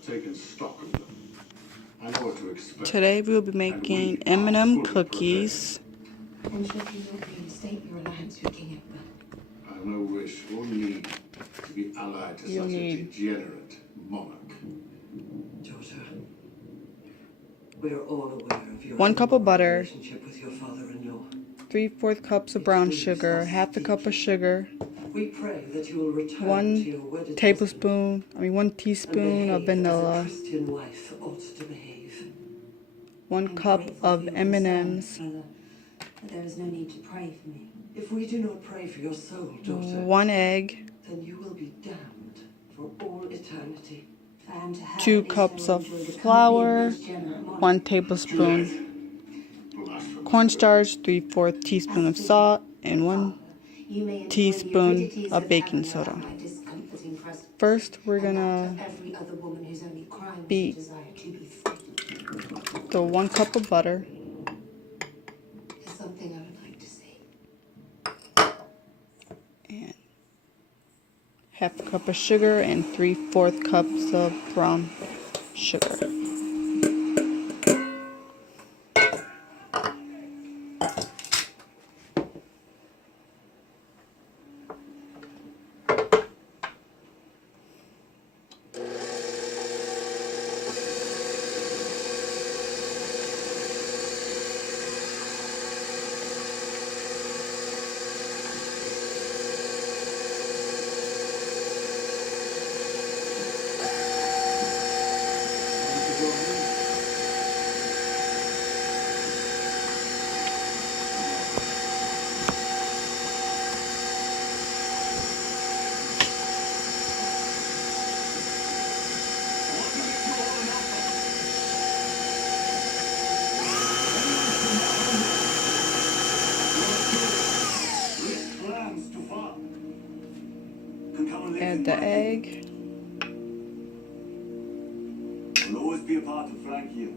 I've taken stock of them. I know what to expect. Today we will be making M&M cookies. And should you not reinstate your alliance with King Edward? I have no wish or need to be allied to such a degenerate monarch. Daughter, we're all aware of your 1 cup of butter, relationship with your father-in-law. 3/4 cups of brown sugar, half a cup of sugar, We pray that you will return to 1 your wedded teaspoon husband of and behave vanilla, as a Christian wife ought to behave. 1 cup of M&M's, There is no need to pray for me. If we do not pray for your soul, daughter, 1 egg, then you will be damned for all eternity. 2 cups of flour, 1 tablespoon cornstarch, 3/4 teaspoon of salt, and 1 teaspoon of baking soda. First, we're gonna beat the 1 cup of butter. Something I would like to see. And half a cup of sugar and 3/4 cups of brown sugar. Add the egg. Will always be a part of Frank here.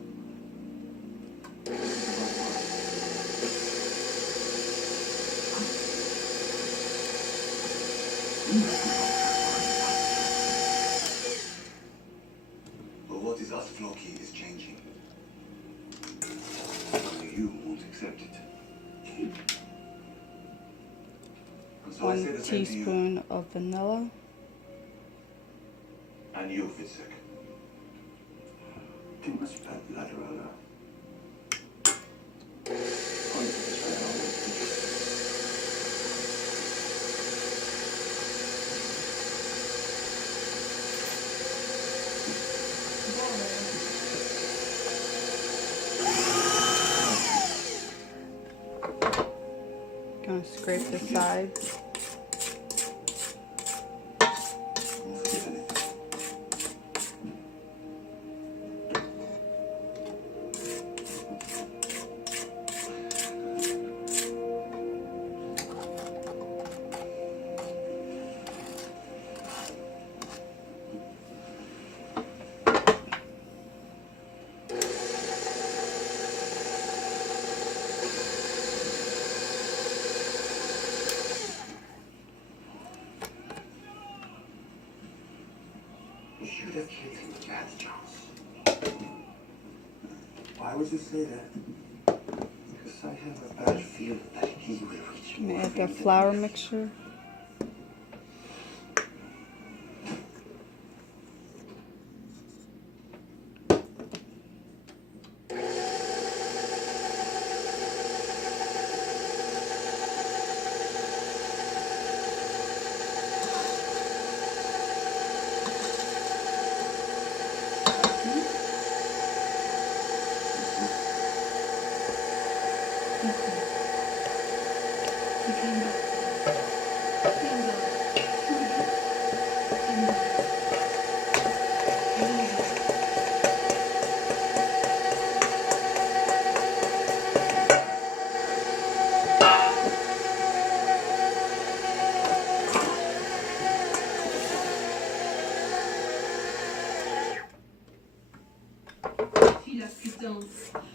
But what is us, Flocky, is changing. Only you won't accept it. And so I say 1 the same to you. teaspoon of vanilla. And you, Fitzek. Too much bad ladder, Gonna scrape the sides. You should have killed him, Chad Jones. Why would you say that? Because I have a bad feeling that he will reach more. Add the flour mixture.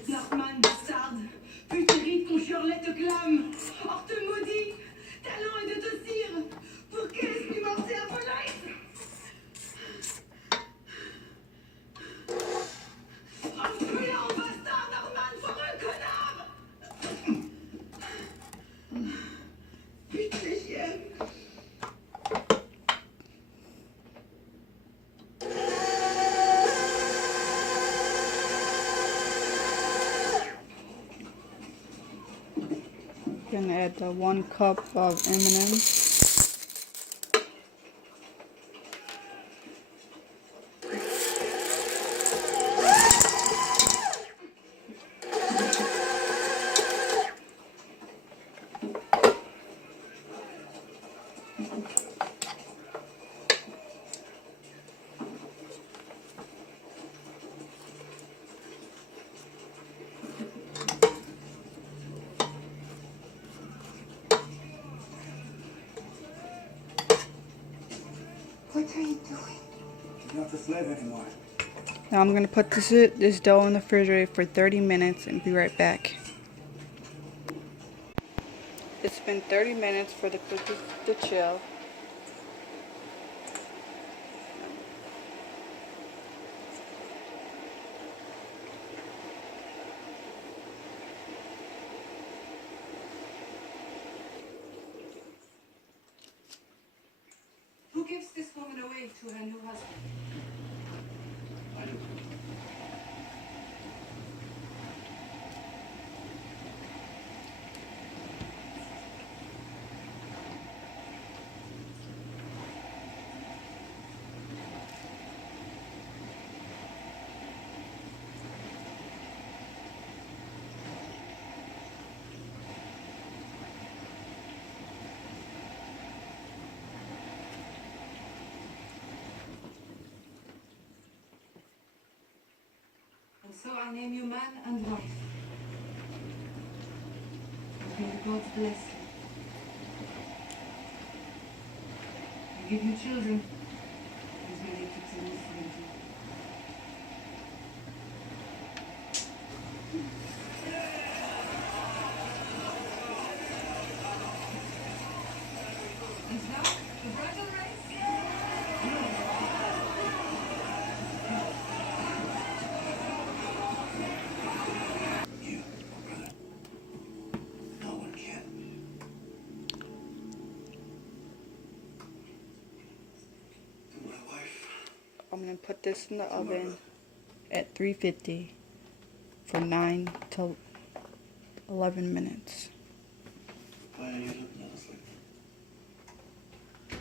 Narman, bastarde, putéride qu'on Charlotte te clame, or te maudit, talent est de te cire, pour qu'est-ce qui m'en sert à Gonna add the 1 cup of M&M's. What are you doing? You're not a slave anymore. Now I'm gonna put this dough in the refrigerator for 30 minutes and be right back. It's been 30 minutes for the cookies to chill. Who gives this woman away to her new husband? I do. And so I name you man and wife. And may the gods bless you. I give you children, as may they continue to find you. And now, the bridal race? You, brother. No one can. To my wife. I'm gonna put this in the oven at 350 for 9 to 11 minutes. Why are you looking at us like that?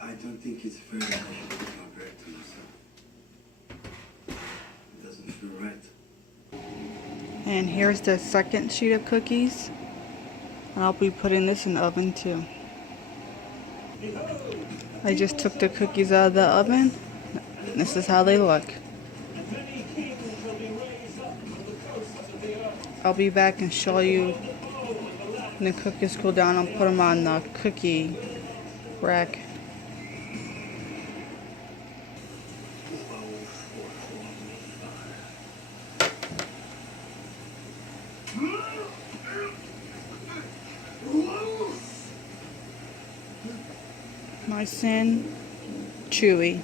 I don't think it's fair that I should put my bread to myself. It doesn't feel right. And here's the second sheet of cookies. And I'll be putting this in the oven too. I just took the cookies out of the oven. This is how they look. I'll be back and show you when the cookies cool down. I'll put them on the cookie rack. Nice and chewy.